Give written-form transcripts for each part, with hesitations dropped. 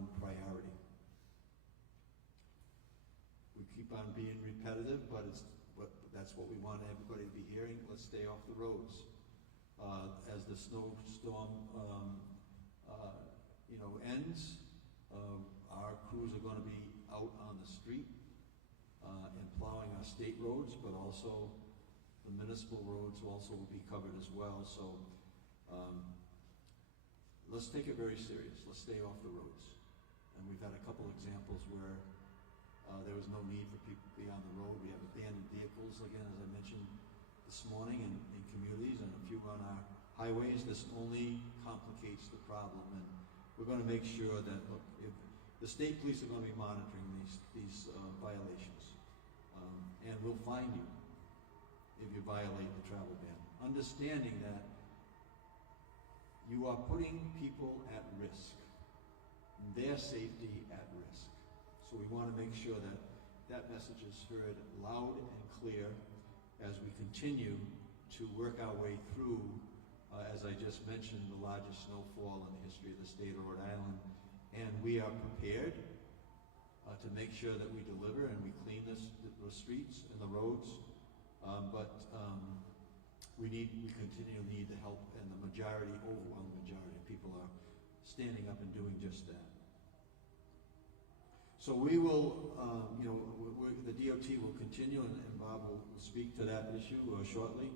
one priority. We keep on being repetitive, but that's what we want everybody to be hearing. Let's stay off the roads. As the snowstorm ends, our crews are going to be out on the street and plowing our state roads, but also the municipal roads also will be covered as well. So let's take it very serious. Let's stay off the roads. And we've had a couple examples where there was no need for people to be on the road. We have abandoned vehicles, again, as I mentioned this morning, in communities, and a few on our highways. This only complicates the problem, and we're going to make sure that, look, if the state police are going to be monitoring these violations, and we'll fine you if you violate the travel ban, understanding that you are putting people at risk, their safety at risk. So we want to make sure that that message is heard loud and clear as we continue to work our way through, as I just mentioned, the largest snowfall in the history of the state of Rhode Island. And we are prepared to make sure that we deliver and we clean the streets and the roads. We continue to need the help, and the majority, overwhelming majority of people are standing up and doing just that. So we will, the DOT will continue, and Bob will speak to that issue shortly.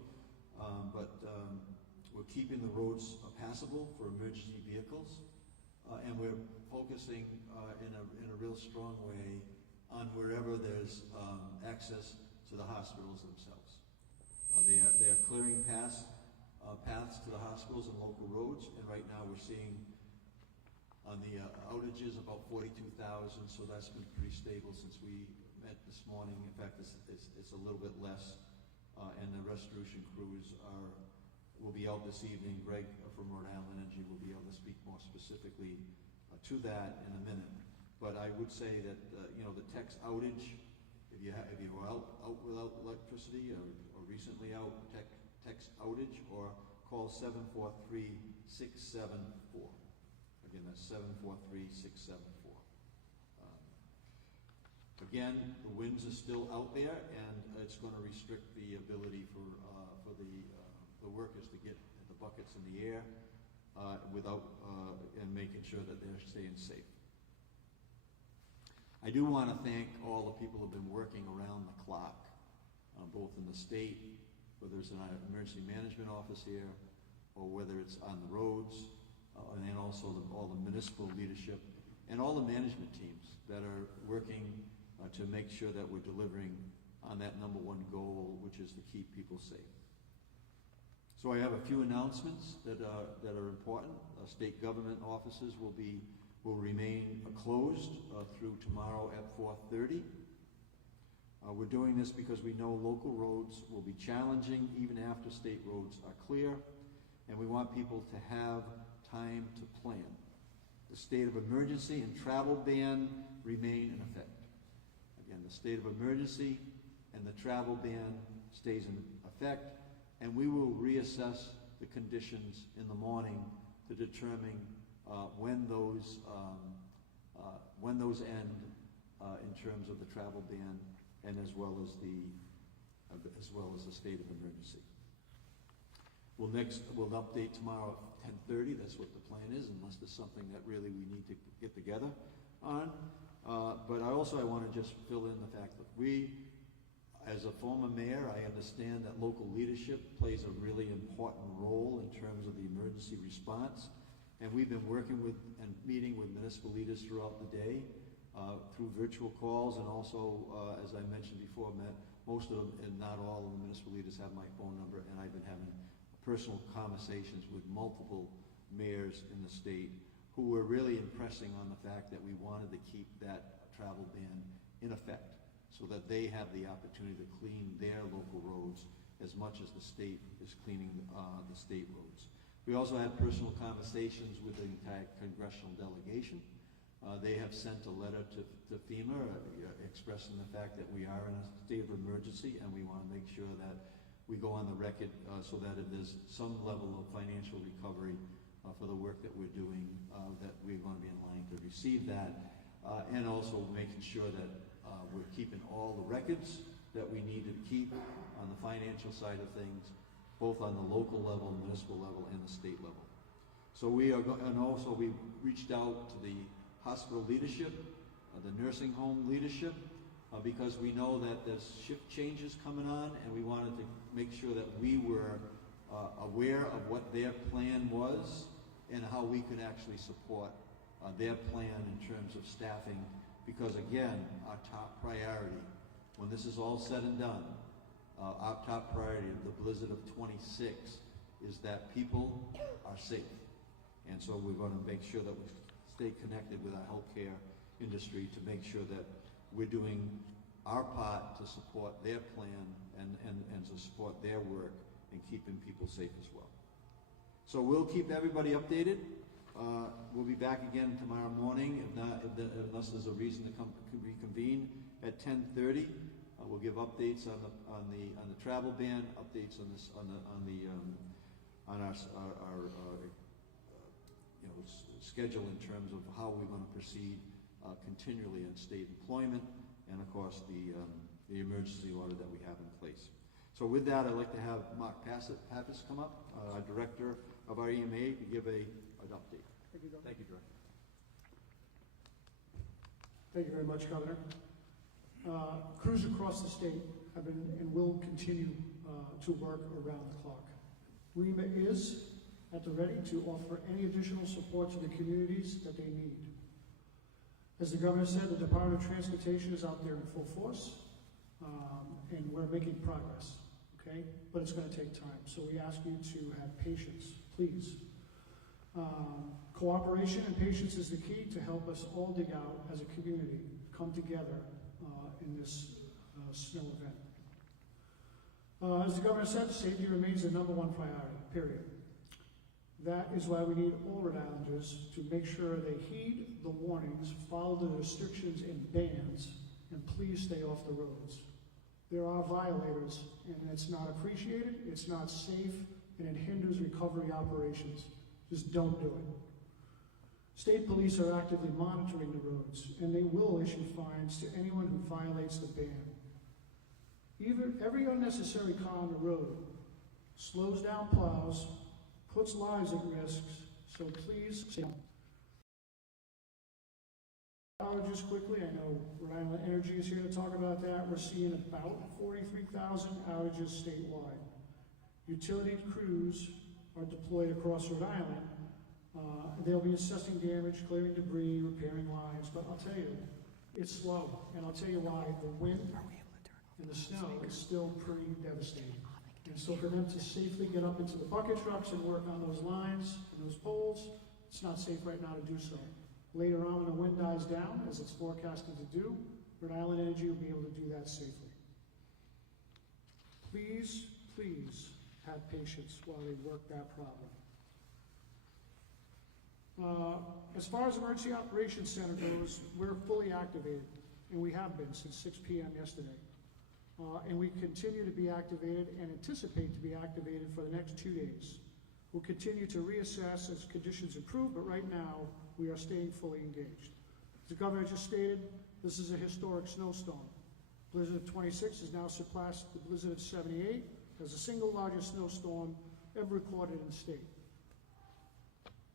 We're keeping the roads passable for emergency vehicles, and we're focusing in a real strong way on wherever there's access to the hospitals themselves. They are clearing paths to the hospitals and local roads, and right now we're seeing on the outages about 42,000, so that's been pretty stable since we met this morning. In fact, it's a little bit less, and the restoration crews will be out this evening. Greg from Rhode Island Energy will be able to speak more specifically to that in a minute. But I would say that the text outage, if you were out without electricity or recently out, text outage or call 743-674. Again, that's 743-674. Again, the winds are still out there, and it's going to restrict the ability for the workers to get the buckets in the air and making sure that they're staying safe. I do want to thank all the people who have been working around the clock, both in the state, whether it's in our emergency management office here, or whether it's on the roads, and then also all the municipal leadership and all the management teams that are working to make sure that we're delivering on that number one goal, which is to keep people safe. So I have a few announcements that are important. State government offices will remain closed through tomorrow at 4:30. We're doing this because we know local roads will be challenging even after state roads are clear, and we want people to have time to plan. The state of emergency and travel ban remain in effect. Again, the state of emergency and the travel ban stays in effect, and we will reassess the conditions in the morning to determine when those end in terms of the travel ban, and as well as the state of emergency. We'll update tomorrow at 10:30. That's what the plan is, unless there's something that really we need to get together on. But I want to just fill in the fact that we, as a former mayor, I understand that local leadership plays a really important role in terms of the emergency response. And we've been working with and meeting with municipal leaders throughout the day through virtual calls, and also, as I mentioned before, most of them, and not all of the municipal leaders have my phone number, and I've been having personal conversations with multiple mayors in the state who were really impressing on the fact that we wanted to keep that travel ban in effect so that they have the opportunity to clean their local roads as much as the state is cleaning the state roads. We also had personal conversations with the entire congressional delegation. They have sent a letter to FEMA expressing the fact that we are in a state of emergency, and we want to make sure that we go on the record so that if there's some level of financial recovery for the work that we're doing, that we're going to be in line to receive. receive that, and also making sure that we're keeping all the records that we need to keep on the financial side of things, both on the local level, municipal level, and the state level. So we are, and also we reached out to the hospital leadership, the nursing home leadership, because we know that there's shift changes coming on, and we wanted to make sure that we were aware of what their plan was and how we could actually support their plan in terms of staffing, because again, our top priority, when this is all said and done, our top priority of the blizzard of 26 is that people are safe. And so we're going to make sure that we stay connected with our healthcare industry to make sure that we're doing our part to support their plan and to support their work in keeping people safe as well. So we'll keep everybody updated. We'll be back again tomorrow morning, unless there's a reason to come reconvene at 10:30. We'll give updates on the travel ban, updates on our schedule in terms of how we're going to proceed continually in state employment, and of course the emergency order that we have in place. So with that, I'd like to have Mark Pappas come up, our director of our EMA, to give an update. Thank you, Governor. Thank you, Director. Thank you very much, Governor. Crews across the state have been and will continue to work around the clock. REMA is at the ready to offer any additional support to the communities that they need. As the Governor said, the Department of Transportation is out there in full force, and we're making progress, okay? But it's going to take time, so we ask you to have patience, please. Cooperation and patience is the key to help us all dig out as a community, come together in this snow event. As the Governor said, safety remains the #1 priority, period. That is why we need all Rhode Islanders to make sure they heed the warnings, follow the restrictions and bans, and please stay off the roads. There are violators, and it's not appreciated, it's not safe, and it hinders recovery operations. Just don't do it. State police are actively monitoring the roads, and they will issue fines to anyone who violates the ban. Every unnecessary car on the road slows down plows, puts lives at risk, so please stay on. Outages quickly, I know Rhode Island Energy is here to talk about that. We're seeing about 43,000 outages statewide. Utility crews are deployed across Rhode Island. They'll be assessing damage, clearing debris, repairing lines, but I'll tell you, it's slow, and I'll tell you why. The wind and the snow is still pretty devastating. And so for them to safely get up into the bucket trucks and work on those lines and those poles, it's not safe right now to do so. Later on, when the wind dies down, as it's forecasted to do, Rhode Island Energy will be able to do that safely. Please, please have patience while they work that problem. As far as Emergency Operations Center goes, we're fully activated, and we have been since 6 p.m. yesterday. And we continue to be activated and anticipate to be activated for the next 2 days. We'll continue to reassess as conditions improve, but right now we are staying fully engaged. As the Governor just stated, this is a historic snowstorm. Blizzard of 26 has now surpassed the blizzard of 78 as the single largest snowstorm ever recorded in the state.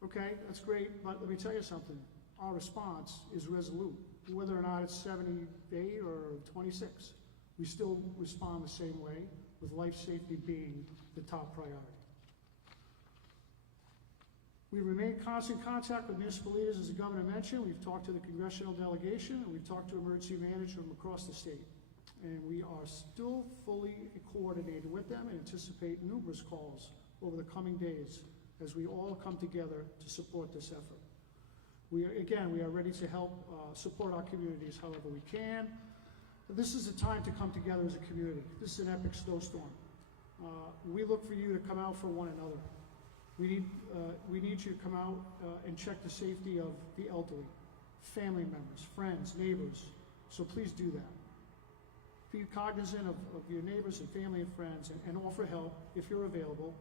Okay, that's great, but let me tell you something. Our response is resolute, whether or not it's 78 or 26. We still respond the same way, with life safety being the top priority. We remain in constant contact with municipal leaders, as the Governor mentioned. We've talked to the congressional delegation, and we've talked to emergency managers from across the state. And we are still fully coordinated with them and anticipate numerous calls over the coming days as we all come together to support this effort. We are ready to help support our communities however we can. This is a time to come together as a community. This is an epic snowstorm. We look for you to come out for one another. We need you to come out and check the safety of the elderly, family members, friends, neighbors. So please do that. Be cognizant of your neighbors and family and friends, and offer help if you're available.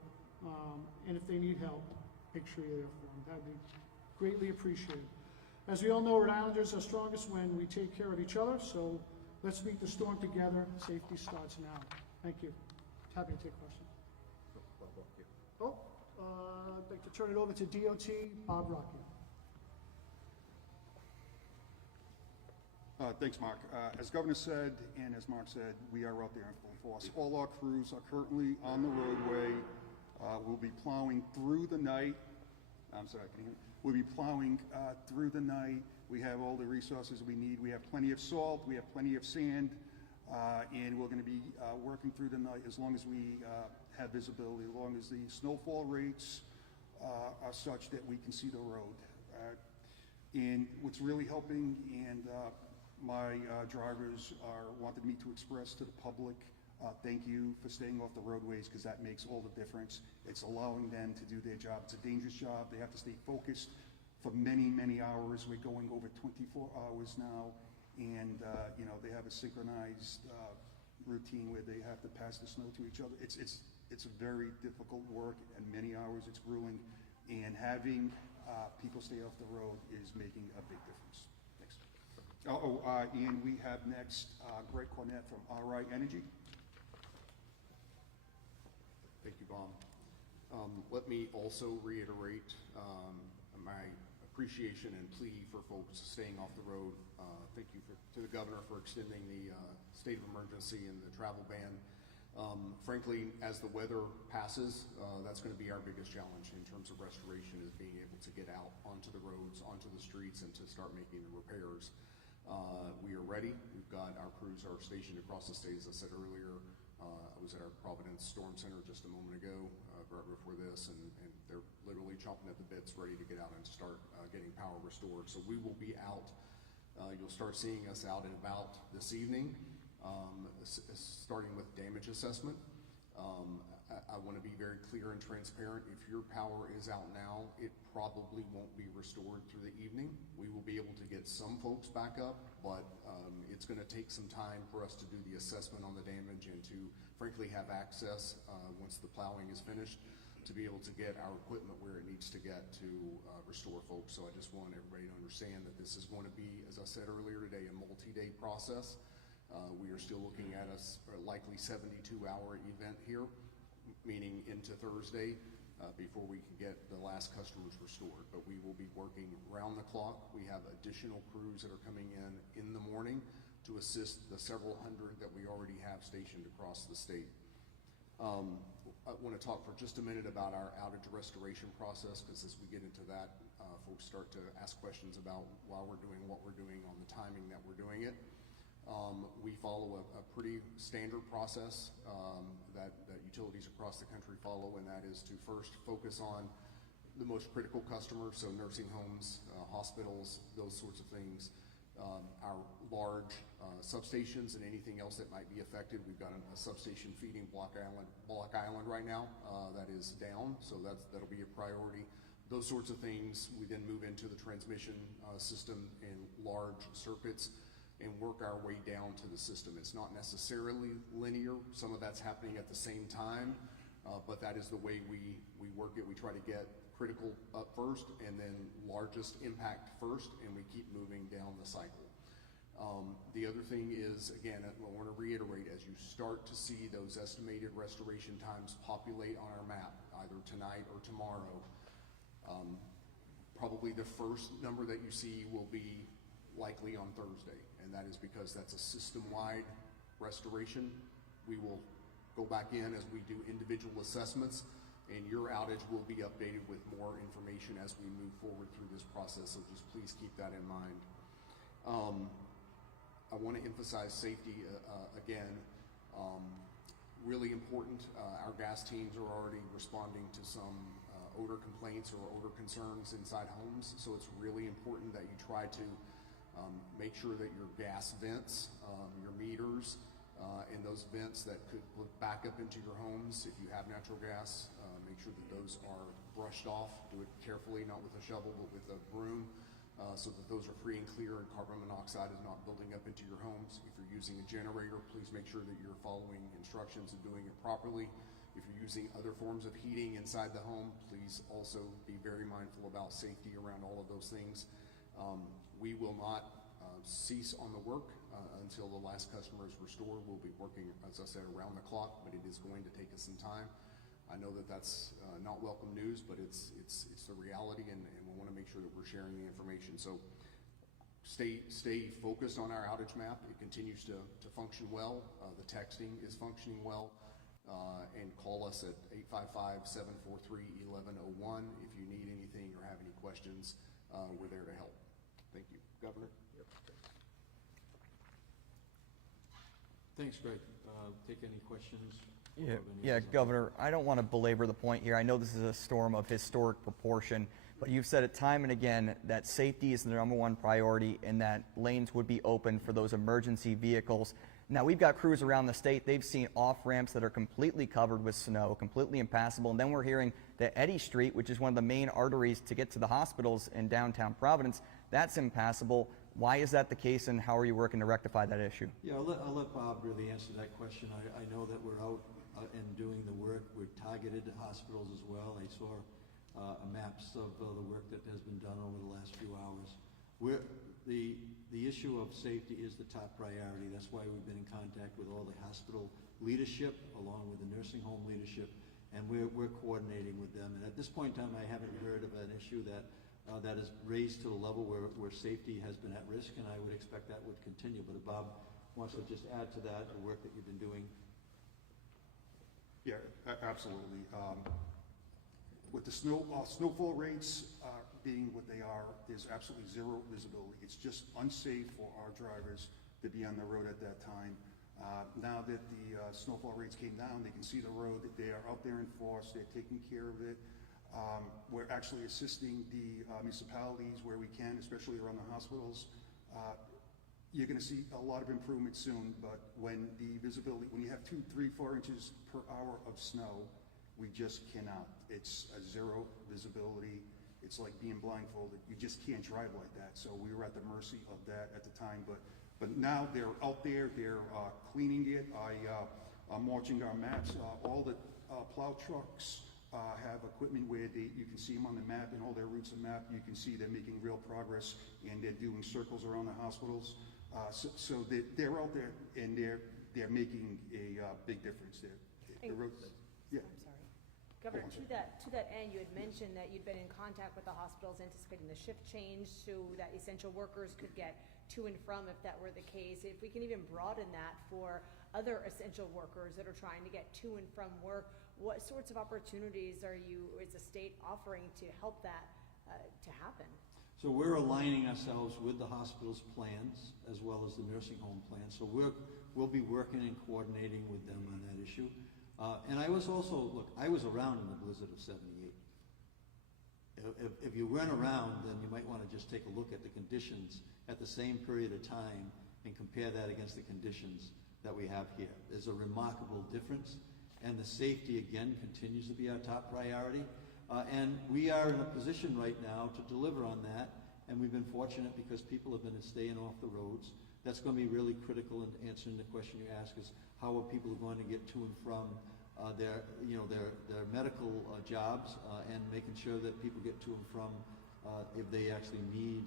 And if they need help, make sure you're there for them. That would be greatly appreciated. As we all know, Rhode Islanders are strongest when we take care of each other, so let's meet the storm together. Safety starts now. Thank you. Happy to take questions. I'd like to turn it over to DOT, Bob Rocky. Thanks, Mark. As Governor said, and as Mark said, we are out there in full force. All our crews are currently on the roadway. We'll be plowing through the night. I'm sorry, can you hear me? We'll be plowing through the night. We have all the resources we need. We have plenty of salt, we have plenty of sand, and we're going to be working through the night as long as we have visibility, as long as the snowfall rates are such that we can see the road. And what's really helping, and my drivers wanted me to express to the public, thank you for staying off the roadways, because that makes all the difference. It's allowing them to do their job. It's a dangerous job. They have to stay focused for many, many hours. We're going over 24 hours now, and you know, they have a synchronized routine where they have to pass the snow to each other. It's a very difficult work, and many hours. It's grueling, and having people stay off the road is making a big difference. Thanks. And we have next Greg Cornett from RI Energy. Thank you, Bob. Let me also reiterate my appreciation and plea for folks staying off the road. Thank you to the governor for extending the state of emergency and the travel ban. Frankly, as the weather passes, that's going to be our biggest challenge in terms of restoration, is being able to get out onto the roads, onto the streets, and to start making the repairs. We are ready. We've got our crews are stationed across the state, as I said earlier. I was at our Providence Storm Center just a moment ago, right before this, and they're literally chomping at the bits, ready to get out and start getting power restored. So we will be out. You'll start seeing us out and about this evening, starting with damage assessment. I want to be very clear and transparent. If your power is out now, it probably won't be restored through the evening. We will be able to get some folks back up, but it's going to take some time for us to do the assessment on the damage and to, frankly, have access once the plowing is finished to be able to get our equipment where it needs to get to restore folks. So I just want everybody to understand that this is going to be, as I said earlier today, a multi-day process. We are still looking at a likely 72-hour event here, meaning into Thursday, before we can get the last customers restored. But we will be working round the clock. We have additional crews that are coming in the morning to assist the several hundred that we already have stationed across the state. I want to talk for just a minute about our outage restoration process, because as we get into that, folks start to ask questions about why we're doing what we're doing, on the timing that we're doing it. We follow a pretty standard process that utilities across the country follow, and that is to first focus on the most critical customers, so nursing homes, hospitals, those sorts of things. Our large substations and anything else that might be affected. We've got a substation feeding Block Island right now that is down, so that'll be a priority. Those sorts of things. We then move into the transmission system in large circuits and work our way down to the system. It's not necessarily linear. Some of that's happening at the same time, but that is the way we work it. We try to get critical up first and then largest impact first, and we keep moving down the cycle. The other thing is, again, I want to reiterate, as you start to see those estimated restoration times populate on our map, either tonight or tomorrow, probably the first number that you see will be likely on Thursday, and that is because that's a system-wide restoration. We will go back in as we do individual assessments, and your outage will be updated with more information as we move forward through this process, so just please keep that in mind. I want to emphasize safety again. Really important. Our gas teams are already responding to some odor complaints or odor concerns inside homes, so it's really important that you try to make sure that your gas vents, your meters, and those vents that could back up into your homes, if you have natural gas, make sure that those are brushed off. Do it carefully, not with a shovel, but with a broom, so that those are free and clear and carbon monoxide is not building up into your homes. If you're using a generator, please make sure that you're following instructions and doing it properly. If you're using other forms of heating inside the home, please also be very mindful about safety around all of those things. We will not cease on the work until the last customer is restored. We'll be working, as I said, around the clock, but it is going to take us some time. I know that that's not welcome news, but it's the reality, and we want to make sure that we're sharing the information. So stay focused on our outage map. It continues to function well. The texting is functioning well. And call us at 855-743-1101 if you need anything or have any questions. We're there to help. Thank you. Governor? Thanks, Greg. Take any questions? Yeah, Governor, I don't want to belabor the point here. I know this is a storm of historic proportion, but you've said it time and again that safety is the #1 priority and that lanes would be open for those emergency vehicles. Now, we've got crews around the state. They've seen off-ramps that are completely covered with snow, completely impassable. And then we're hearing that Eddy Street, which is one of the main arteries to get to the hospitals in downtown Providence, that's impassable. Why is that the case, and how are you working to rectify that issue? Yeah, I'll let Bob really answer that question. I know that we're out and doing the work. We're targeted at hospitals as well. I saw maps of the work that has been done over the last few hours. The issue of safety is the top priority. That's why we've been in contact with all the hospital leadership, along with the nursing home leadership, and we're coordinating with them. And at this point in time, I haven't heard of an issue that is raised to a level where safety has been at risk, and I would expect that would continue. But if Bob wants to just add to that, the work that you've been doing. Yeah, absolutely. With the snowfall rates being what they are, there's absolutely zero visibility. It's just unsafe for our drivers to be on the road at that time. Now that the snowfall rates came down, they can see the road. They are out there in force. They're taking care of it. We're actually assisting the municipalities where we can, especially around the hospitals. You're going to see a lot of improvement soon, but when the visibility, when you have 2, 3, 4 inches per hour of snow, we just cannot. It's a zero visibility. It's like being blindfolded. You just can't drive like that. So we were at the mercy of that at the time, but now they're out there. They're cleaning it. I'm watching our maps. All the plow trucks have equipment where you can see them on the map, and all their routes on the map. You can see they're making real progress, and they're doing circles around the hospitals. So they're out there, and they're making a big difference there. The roads, yeah. I'm sorry. Governor, to that end, you had mentioned that you'd been in contact with the hospitals anticipating the shift change so that essential workers could get to and from if that were the case. If we can even broaden that for other essential workers that are trying to get to and from work, what sorts of opportunities is the state offering to help that to happen? So we're aligning ourselves with the hospital's plans as well as the nursing home plans. So we'll be working and coordinating with them on that issue. And I was also, I was around in the blizzard of '78. If you weren't around, then you might want to just take a look at the conditions at the same period of time and compare that against the conditions that we have here. There's a remarkable difference, and the safety, again, continues to be our top priority. And we are in a position right now to deliver on that, and we've been fortunate because people have been staying off the roads. That's going to be really critical in answering the question you ask is how are people going to get to and from their medical jobs and making sure that people get to and from if they actually need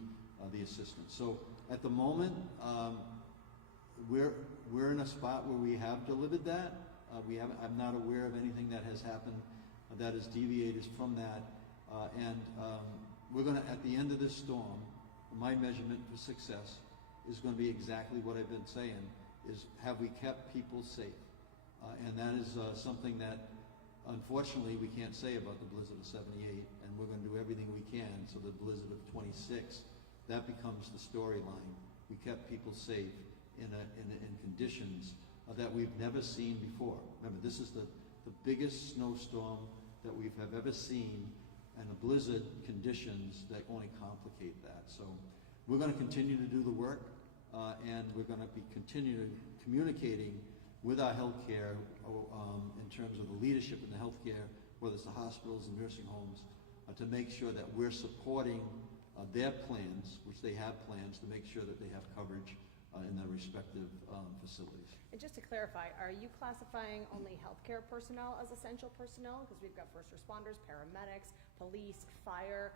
the assistance. So at the moment, we're in a spot where we have delivered that. I'm not aware of anything that has happened that is deviated from that. We're going to, at the end of this storm, my measurement for success is going to be exactly what I've been saying, is have we kept people safe? And that is something that, unfortunately, we can't say about the blizzard of '78, and we're going to do everything we can so the blizzard of '26, that becomes the storyline. We kept people safe in conditions that we've never seen before. Remember, this is the biggest snowstorm that we have ever seen, and the blizzard conditions that only complicate that. So we're going to continue to do the work, and we're going to be continuing communicating with our healthcare in terms of the leadership in the healthcare, whether it's the hospitals and nursing homes, to make sure that we're supporting their plans, which they have plans to make sure that they have coverage in their respective facilities. And just to clarify, are you classifying only healthcare personnel as essential personnel? Because we've got first responders, paramedics, police, fire.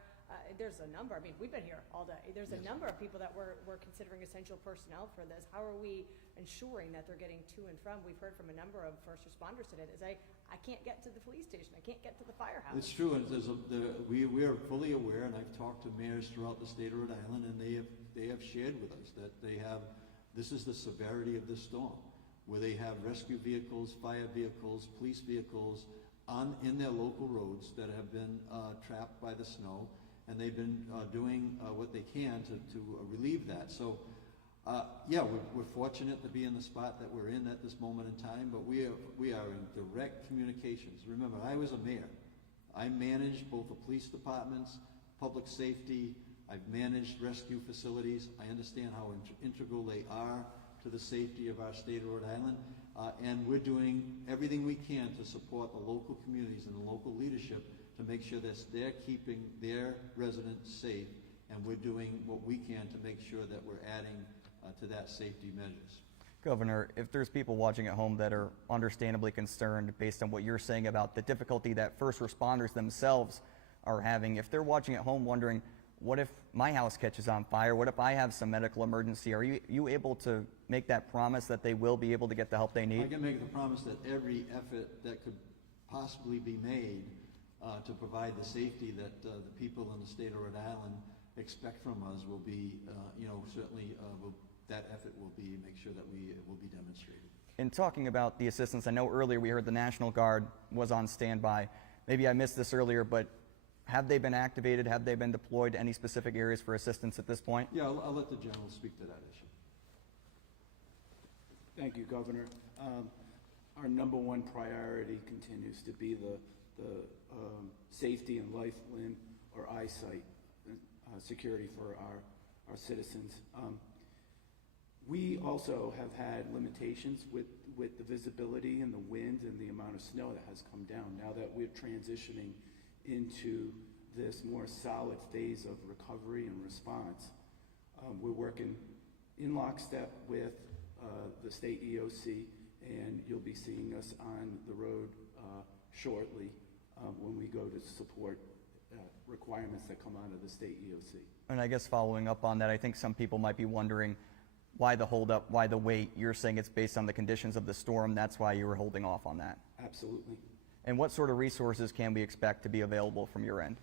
there's a number, I mean, we've been here all day. There's a number of people that we're considering essential personnel for this. How are we ensuring that they're getting to and from? We've heard from a number of first responders today that say, I can't get to the police station, I can't get to the firehouse. It's true, and we are fully aware, and I've talked to mayors throughout the state of Rhode Island, and they have shared with us that this is the severity of this storm, where they have rescue vehicles, fire vehicles, police vehicles in their local roads that have been trapped by the snow, and they've been doing what they can to relieve that. So, yeah, we're fortunate to be in the spot that we're in at this moment in time, but we are in direct communications. Remember, I was a mayor. I managed both the police departments, public safety. I've managed rescue facilities. I understand how integral they are to the safety of our state of Rhode Island, and we're doing everything we can to support the local communities and the local leadership to make sure that they're keeping their residents safe, and we're doing what we can to make sure that we're adding to that safety measures. Governor, if there's people watching at home that are understandably concerned based on what you're saying about the difficulty that first responders themselves are having, if they're watching at home wondering, what if my house catches on fire? What if I have some medical emergency? Are you able to make that promise that they will be able to get the help they need? I can make the promise that every effort that could possibly be made to provide the safety that the people in the state of Rhode Island expect from us will be, certainly that effort will be, make sure that it will be demonstrated. In talking about the assistance, I know earlier we heard the National Guard was on standby. Maybe I missed this earlier, but have they been activated? Have they been deployed to any specific areas for assistance at this point? Yeah, I'll let the general speak to that issue. Thank you, Governor. Our number one priority continues to be the safety and life, limb, or eyesight security for our citizens. We also have had limitations with the visibility and the wind and the amount of snow that has come down. Now that we're transitioning into this more solid phase of recovery and response, we're working in lockstep with the state EOC, and you'll be seeing us on the road shortly when we go to support requirements that come out of the state EOC. And I guess following up on that, I think some people might be wondering why the holdup, why the wait. You're saying it's based on the conditions of the storm. That's why you were holding off on that. Absolutely. And what sort of resources can we expect to be available from your end?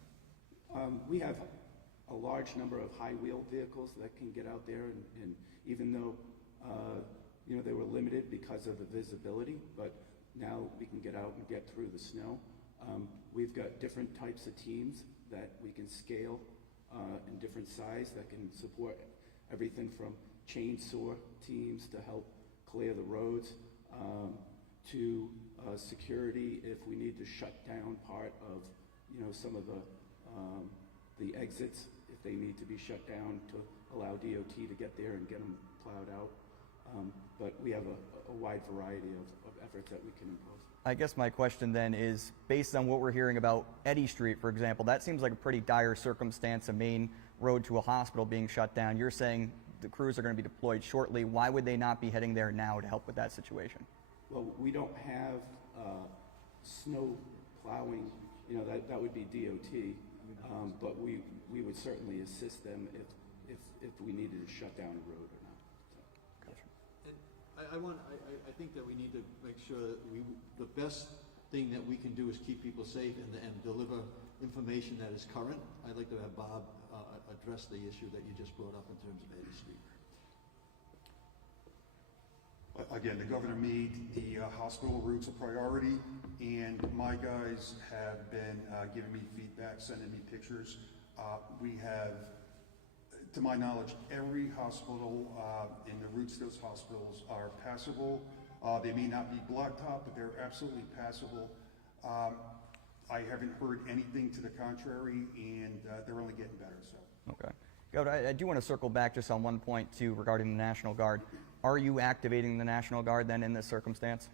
We have a large number of high-wheel vehicles that can get out there, and even though they were limited because of the visibility, but now we can get out and get through the snow. We've got different types of teams that we can scale in different size that can support everything from chainsaw teams to help clear the roads to security if we need to shut down part of some of the exits if they need to be shut down to allow DOT to get there and get them plowed out. But we have a wide variety of efforts that we can impose. I guess my question then is, based on what we're hearing about Eddy Street, for example, that seems like a pretty dire circumstance, a main road to a hospital being shut down. You're saying the crews are going to be deployed shortly. Why would they not be heading there now to help with that situation? Well, we don't have snow plowing, that would be DOT, but we would certainly assist them if we needed to shut down a road or not. I think that we need to make sure that the best thing that we can do is keep people safe and deliver information that is current. I'd like to have Bob address the issue that you just brought up in terms of Eddy Street. Again, the governor made the hospital routes a priority, and my guys have been giving me feedback, sending me pictures. We have, to my knowledge, every hospital in the routes to those hospitals are passable. They may not be blacktop, but they're absolutely passable. I haven't heard anything to the contrary, and they're only getting better. So. Okay. Governor, I do want to circle back just on one point, too, regarding the National Guard. Are you activating the National Guard, then, in this circumstance?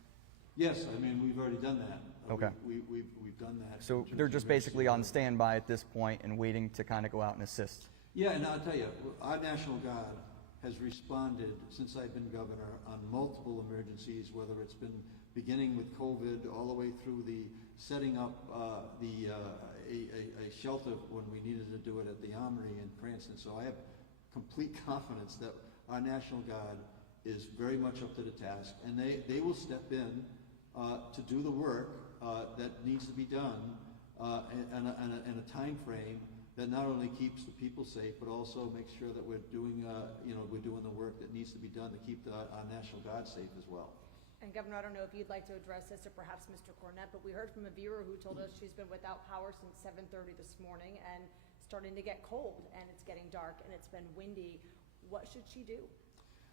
Yes, I mean, we've already done that. Okay. We've done that. So they're just basically on standby at this point and waiting to kind of go out and assist? Yeah, and I'll tell you, our National Guard has responded, since I've been governor, on multiple emergencies, whether it's been beginning with COVID, all the way through the setting up a shelter when we needed to do it at the Armory in Cranston. So I have complete confidence that our National Guard is very much up to the task, and they will step in to do the work that needs to be done in a time frame that not only keeps the people safe, but also makes sure that we're doing the work that needs to be done to keep our National Guard safe as well. And Governor, I don't know if you'd like to address this, or perhaps Mr. Cornett, but we heard from a viewer who told us she's been without power since 7:30 this morning, and starting to get cold, and it's getting dark, and it's been windy. What should she do?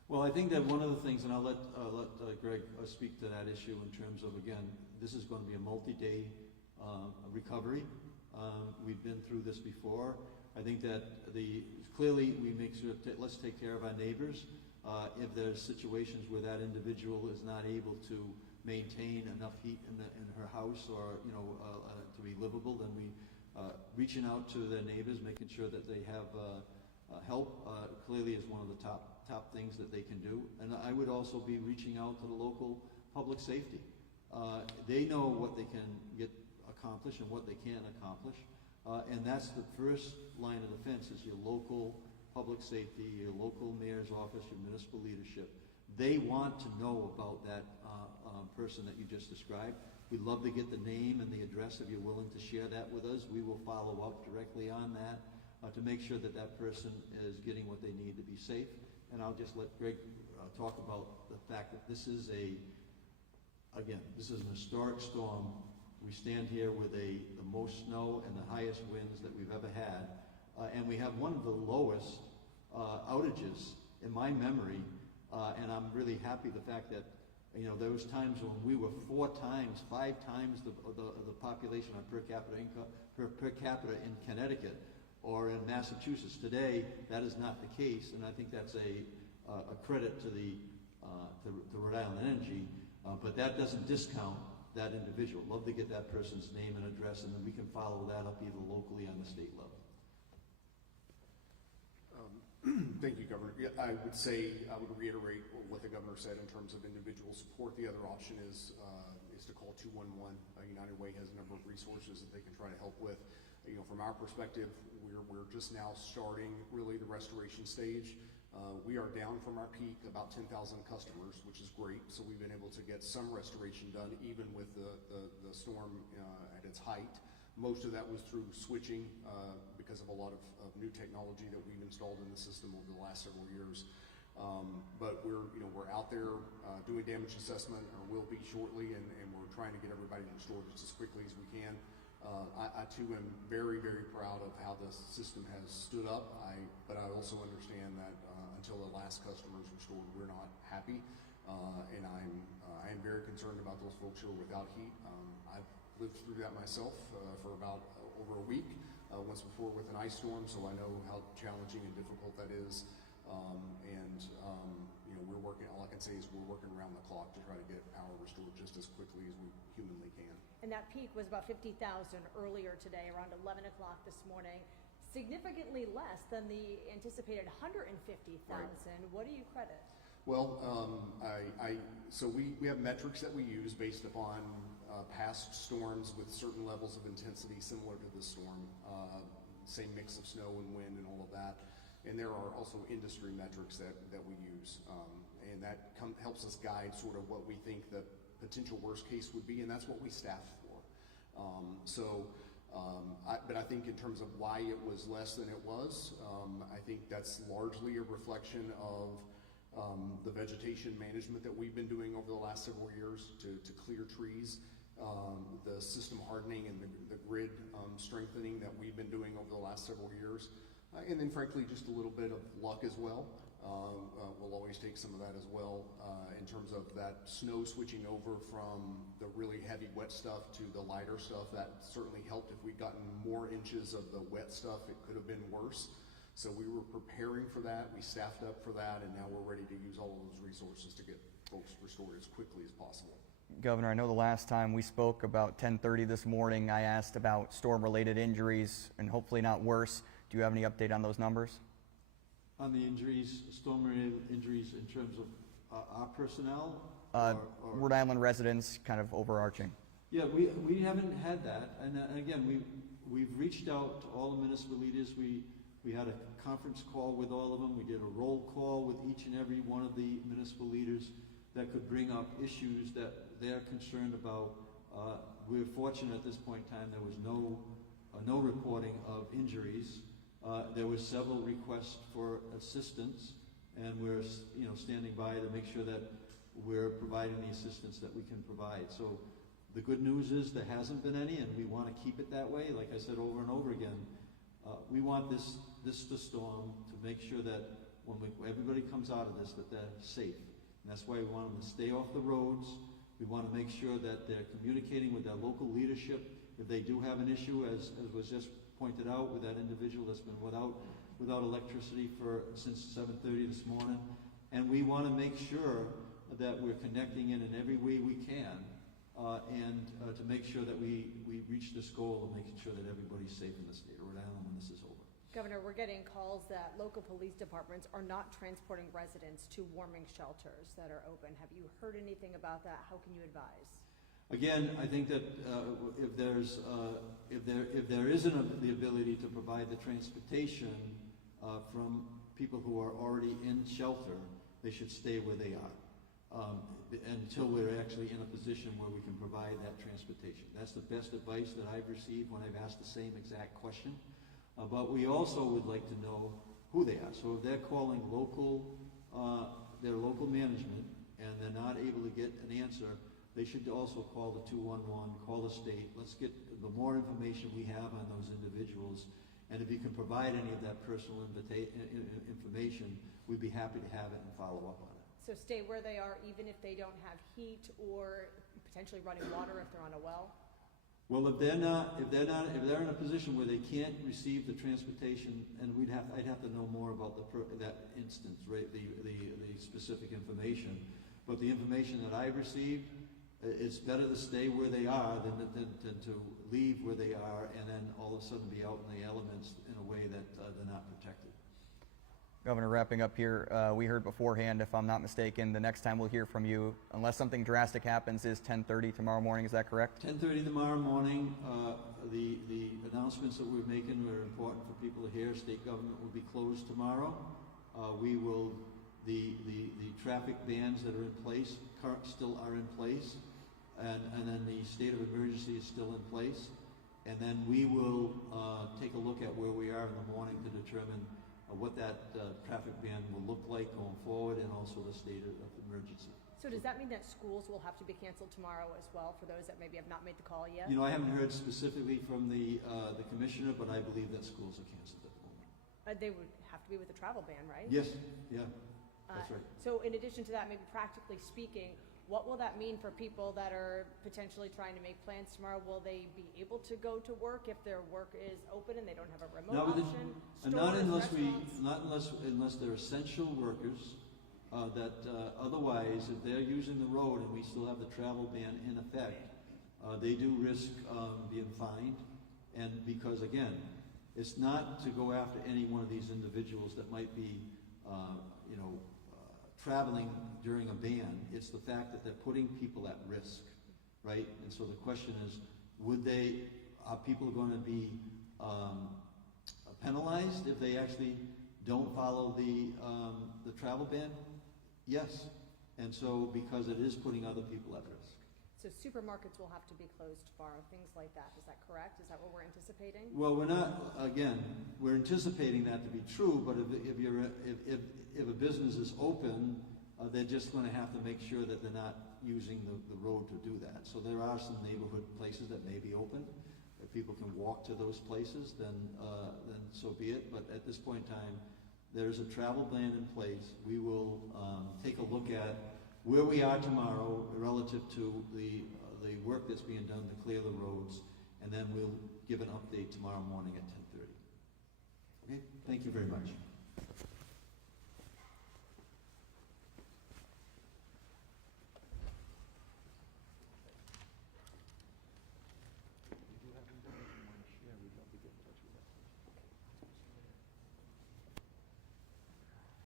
Well, I think that one of the things, and I'll let Greg speak to that issue in terms of, again, this is going to be a multi-day recovery. We've been through this before. I think that clearly we make sure let's take care of our neighbors. If there's situations where that individual is not able to maintain enough heat in her house, or to be livable, then we reaching out to their neighbors, making sure that they have help. Clearly is one of the top things that they can do. And I would also be reaching out to the local public safety. They know what they can get accomplished and what they can't accomplish. And that's the first line of defense, is your local public safety, your local mayor's office, your municipal leadership. They want to know about that person that you just described. We'd love to get the name and the address if you're willing to share that with us. We will follow up directly on that to make sure that that person is getting what they need to be safe. And I'll just let Greg talk about the fact that this is an historic storm. We stand here with the most snow and the highest winds that we've ever had. And we have one of the lowest outages in my memory. And I'm really happy the fact that, there was times when we were 5 times the population on per capita in Connecticut or in Massachusetts. Today, that is not the case, and I think that's a credit to to Rhode Island Energy. But that doesn't discount that individual. Love to get that person's name and address, and then we can follow that up either locally or on the state level. Thank you, Governor. Yeah, I would reiterate what the governor said in terms of individual support. The other option is to call 211. United Way has a number of resources that they can try to help with. From our perspective, we're just now starting really the restoration stage. We are down from our peak about 10,000 customers, which is great. So we've been able to get some restoration done, even with the storm at its height. Most of that was through switching because of a lot of new technology that we've installed in the system over the last several years. But we're out there doing damage assessment, or will be shortly, and we're trying to get everybody restored just as quickly as we can. I too am very, very proud of how the system has stood up. But I also understand that until the last customer is restored, we're not happy, and I am very concerned about those folks who are without heat. I've lived through that myself for about over a week, once before with an ice storm, so I know how challenging and difficult that is. We're working, all I can say is we're working around the clock to try to get power restored just as quickly as we humanly can. And that peak was about 50,000 earlier today, around 11 o'clock this morning. Significantly less than the anticipated 150,000. Right. What do you credit? Well, so we have metrics that we use based upon past storms with certain levels of intensity similar to this storm, same mix of snow and wind and all of that. And there are also industry metrics that we use, and that helps us guide sort of what we think the potential worst case would be, and that's what we staff for. But I think in terms of why it was less than it was, I think that's largely a reflection of the vegetation management that we've been doing over the last several years to clear trees, the system hardening and the grid strengthening that we've been doing over the last several years, and then frankly just a little bit of luck as well. We'll always take some of that as well in terms of that snow switching over from the really heavy wet stuff to the lighter stuff. That certainly helped. If we'd gotten more inches of the wet stuff, it could have been worse. So we were preparing for that, we staffed up for that, and now we're ready to use all of those resources to get folks restored as quickly as possible. Governor, I know the last time we spoke about 10:30 this morning, I asked about storm-related injuries and hopefully not worse. Do you have any update on those numbers? On the injuries, storm-related injuries in terms of our personnel, or- Rhode Island residents, kind of overarching. Yeah, we haven't had that, and again, we've reached out to all the municipal leaders. We had a conference call with all of them. We did a roll call with each and every one of the municipal leaders that could bring up issues that they're concerned about. We're fortunate at this point in time, there was no reporting of injuries. There was several requests for assistance, and we're, standing by to make sure that we're providing the assistance that we can provide. So the good news is there hasn't been any, and we want to keep it that way. Like I said over and over again, we want this storm to make sure that when everybody comes out of this, that they're safe. And that's why we want them to stay off the roads. We want to make sure that they're communicating with their local leadership. If they do have an issue, as was just pointed out with that individual that's been without electricity since 7:30 this morning. And we want to make sure that we're connecting in every way we can, and to make sure that we reach this goal of making sure that everybody's safe in the state of Rhode Island when this is over. Governor, we're getting calls that local police departments are not transporting residents to warming shelters that are open. Have you heard anything about that? How can you advise? Again, I think that if there isn't the ability to provide the transportation from people who are already in shelter, they should stay where they are until we're actually in a position where we can provide that transportation. That's the best advice that I've received when I've asked the same exact question. But we also would like to know who they are. So if they're calling their local management and they're not able to get an answer, they should also call the 211, call the state. Let's get the more information we have on those individuals. And if you can provide any of that personal information, we'd be happy to have it and follow up on it. So stay where they are even if they don't have heat or potentially running water if they're on a well? Well, if they're in a position where they can't receive the transportation, and I'd have to know more about that instance, right? The specific information. But the information that I've received, it's better to stay where they are than to leave where they are and then all of a sudden be out in the elements in a way that they're not protected. Governor, wrapping up here, we heard beforehand, if I'm not mistaken, the next time we'll hear from you, unless something drastic happens, is 10:30 tomorrow morning. Is that correct? 10:30 tomorrow morning. The announcements that we're making are important for people to hear. State government will be closed tomorrow. The traffic bans that are in place still are in place, and then the state of emergency is still in place. And then we will take a look at where we are in the morning to determine what that traffic ban will look like going forward, and also the state of emergency. So does that mean that schools will have to be canceled tomorrow as well for those that maybe have not made the call yet? I haven't heard specifically from the commissioner, but I believe that schools are canceled at the moment. They would have to be with the travel ban, right? Yes, yeah, that's right. So in addition to that, maybe practically speaking, what will that mean for people that are potentially trying to make plans tomorrow? Will they be able to go to work if their work is open and they don't have a remote option? Not Stores, unless they're essential workers. Otherwise, if they're using the road and we still have the travel ban in effect, they do risk being fined. And because again, it's not to go after any one of these individuals that might be, traveling during a ban. It's the fact that they're putting people at risk, right? And so the question is, are people going to be penalized if they actually don't follow the travel ban? Yes. And so, because it is putting other people at risk. So supermarkets will have to be closed tomorrow, things like that. Is that correct? Is that what we're anticipating? Well, we're anticipating that to be true, but if a business is open, they're just going to have to make sure that they're not using the road to do that. So there are some neighborhood places that may be open. If people can walk to those places, then so be it. But at this point in time, there's a travel ban in place. We will take a look at where we are tomorrow relative to the work that's being done to clear the roads, and then we'll give an update tomorrow morning at 10:30. Okay, thank you very much.